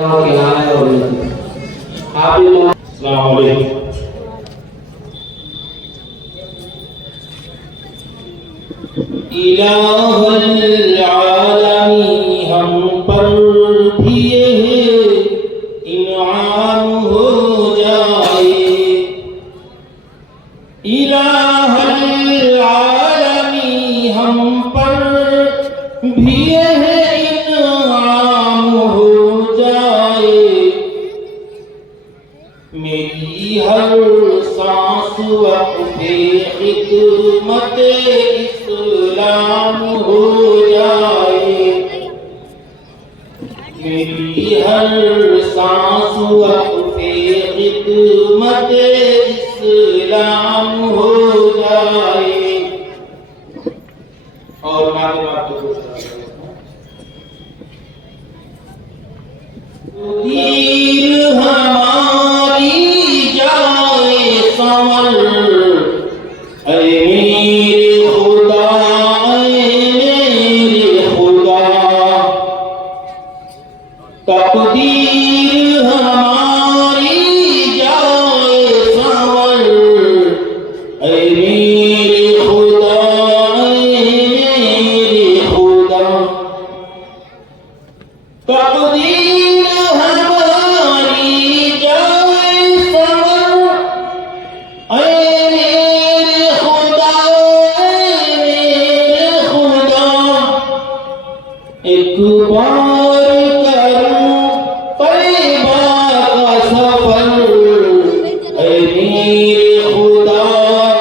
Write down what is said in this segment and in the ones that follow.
इलाहुल आलमी हम पर भी इनाम हो जाए। इलाहुल आलमी हम पर भी इनाम हो जाए। मेरी हर सांस वक़्फ़े खिदमत इस्लाम हो जाए। मेरी हर सांस वक़्फ़े खिदमत इस्लाम हो जाए। और आगे बात तो तीर हमारी जाए संवर, अरे मेरे खुदा, अरे मेरे खुदा। तकदीर हमारी जाए संवर, अरे मेरे खुदा, अरे मेरे खुदा। तकदीर हमारी जाए संवर, अरे मेरे खुदा, अरे मेरे खुदा। एक बार करूं तैबा का सफर, अरे मेरे खुदा,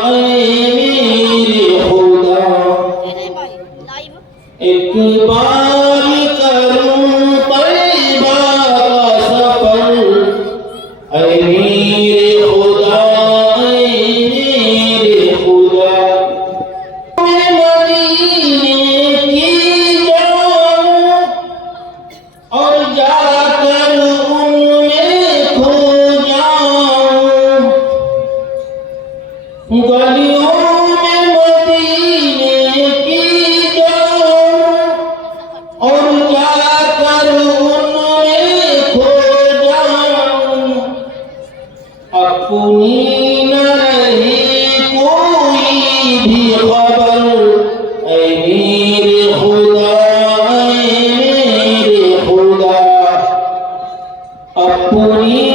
अरे मेरे खुदा। एक बार करूं तैबा का सफर, अरे मेरे खुदा, अरे मेरे खुदा। मैं मदीने की जाऊं और जाकर उनमें खो जाऊं। गलियों में मदीने की जाऊं और जाकर उनमें खो जाऊं। अपनी न रही कोई भी खबर, ऐ मेरे खुदा, ऐ मेरे खुदा। अपनी